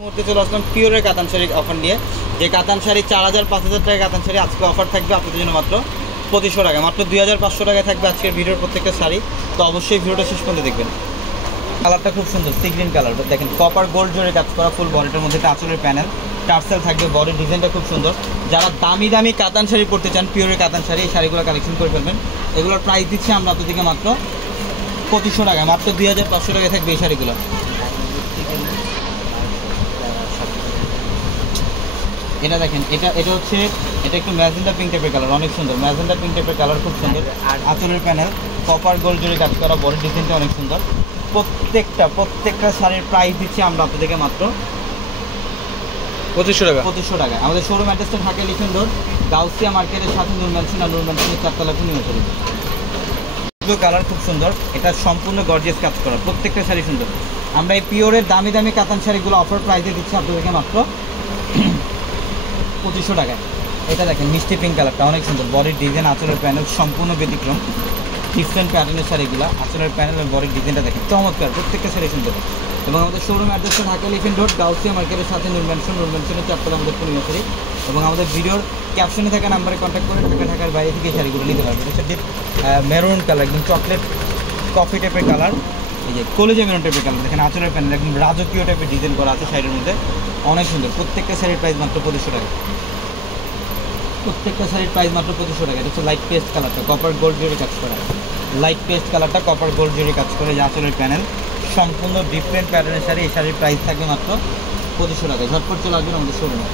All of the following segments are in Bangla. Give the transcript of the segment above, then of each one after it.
মুহূর্তে চলে আসলাম পিওরের কাতান শাড়ি অফার নিয়ে। যে কাতান শাড়ি 4000-5000 টাকা কাতান শাড়ি আজকে অফার থাকবে আপনাদের জন্য মাত্র 2500 টাকা, মাত্র 2500 টাকায় থাকবে আজকের ভিডিওর প্রত্যেকটা শাড়ি। তো অবশ্যই ভিডিওটা শেষ পর্যন্ত দেখবেন। কালারটা খুব সুন্দর, সি গ্রিন কালার, দেখেন কপার গোল্ড জোরে কাজ করা ফুল বডিটার মধ্যে টাচের প্যানেল, টার্সেল থাকবে, বডির ডিজাইনটা খুব সুন্দর। যারা দামি দামি কাতান শাড়ি পরতে চান, পিওরের কাতান শাড়ি, এই শাড়িগুলো কালেকশন করে ফেলবেন। এগুলোর প্রাইস দিচ্ছি আমরা আপনাদেরকে মাত্র 2500 টাকায়, মাত্র 2500 টাকায় থাকবে এই শাড়িগুলো। এটা দেখেন, এটা হচ্ছে একটু ম্যাজেন্ডা পিঙ্ক টাইপের কালার, অনেক সুন্দর ম্যাজেন্ডা পিঙ্ক টাইপের কালার, খুব সুন্দর। আর আঁচলের প্যানেল কপার গোল্ড জোরে কাজ করা, বডি ডিজাইনটা অনেক সুন্দর। প্রত্যেকটা শাড়ির প্রাইস দিচ্ছি আমরা আপনাদেরকে মাত্র 2500 টাকা। 2500 টাকা। আমাদের শোরুম অ্যাড্রেসটা ঢাকা এলিফ্যান্ট রোড, গাউসিয়া মার্কেটের সাথে নূর ম্যানশন, আর নূর ম্যানশনের 4 তলা নিয়ে চলে। কালার খুব সুন্দর, এটা সম্পূর্ণ গর্জিয়াস কাজ করা, প্রত্যেকটা শাড়ি সুন্দর। আমরা এই পিওরের দামি দামি কাতান শাড়িগুলো অফার প্রাইসে দিচ্ছি আপনাদেরকে মাত্র 2500 টাকায়। এটা দেখেন মিষ্টি পিঙ্ক কালারটা অনেক সুন্দর, বডির ডিজাইন, আঁচলের প্যানেল সম্পূর্ণ ব্যতিক্রম, ডিফারেন্ট প্যাটার্নের শাড়িগুলো। আঁচলের প্যানেল এবং বডির ডিজাইনটা দেখেন চমৎকার, প্রত্যেকটা শাড়ি সুন্দর। এবং আমাদের শোরুম অ্যাড্রেসটা ঢাকা এলিফ্যান্ট রোড, গাউসিয়া মার্কেটের সাথে নূর ম্যানশনের 4 তলা আমাদের পূর্ণিমা শাড়ি। এবং আমাদের ভিডিওর ক্যাপশনে থাকা নাম্বারে কন্ট্যাক্ট করে ঢাকার বাইরে থেকে এই শাড়িগুলো নিতে পারবেন। এটা হচ্ছে মেরুন কালার, একদম চকলেট কফি টাইপের কালার, এই যে কলেজে মেরুন টাইপের কালার, দেখেন আঁচলের প্যানেল একদম রাজকীয় টাইপের ডিজাইন করা আছে শাড়ির মধ্যে, অনেক সুন্দর। প্রত্যেকটা শাড়ির প্রাইস মাত্র 2500 টাকা, প্রত্যেকটা শাড়ির প্রাইস মাত্র 2500 টাকা। এটা হচ্ছে লাইট পেস্ট কালারটা, কপার গোল্ড জুড়ে কাজ করা, লাইট পেস্ট কালারটা কপার গোল্ড জুড়ে কাজ করে, যে আঁচলের প্যানেল সম্পূর্ণ ডিফারেন্ট প্যাটার্নের শাড়ি। এই শাড়ির প্রাইস থাকবে মাত্র 2500 টাকা। ঝটপট চলে আসবেন আমাদের শোরুমে।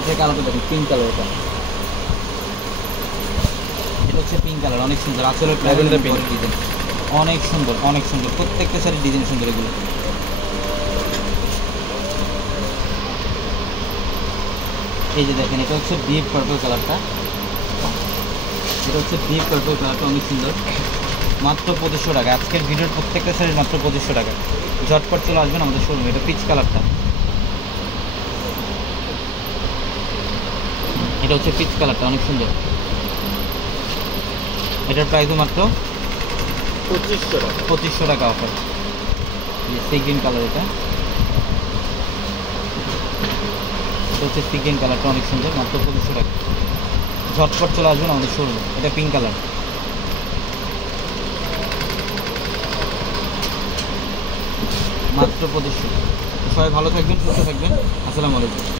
এটা কালারটা দেখুন, পিঙ্ক কালার, এটা হচ্ছে পিঙ্ক কালার, অনেক সুন্দর। আঁচলের প্যানেল ডিজাইন অনেক সুন্দর, অনেক সুন্দর, প্রত্যেকটা শাড়ির ডিজাইন সুন্দর এগুলো। এই যে দেখেন, এটা হচ্ছে ডিপ পার্পল কালারটা, এটা হচ্ছে ডিপ পার্পল কালারটা অনেক সুন্দর, মাত্র 2500 টাকা। আজকের ভিডিওর প্রত্যেকটা শাড়ি মাত্র 2500 টাকা। ঝটপট চলে আসবেন আমাদের শোরুমে। এটা পিচ কালারটা, এটা হচ্ছে পিচ কালারটা অনেক সুন্দর, এটার প্রাইসও মাত্র 2500 টাকা অফার। সি গ্রিন কালার, এটা হচ্ছে সি গ্রিন কালারটা অনেক সুন্দর, মাত্র 2500 টাকা। ঝটপট চলে আসবেন আমাদের শোরুমে। এটা পিঙ্ক কালার, মাত্র 2500। সবাই ভালো থাকবেন, সুস্থ থাকবেন। আসসালামু আলাইকুম।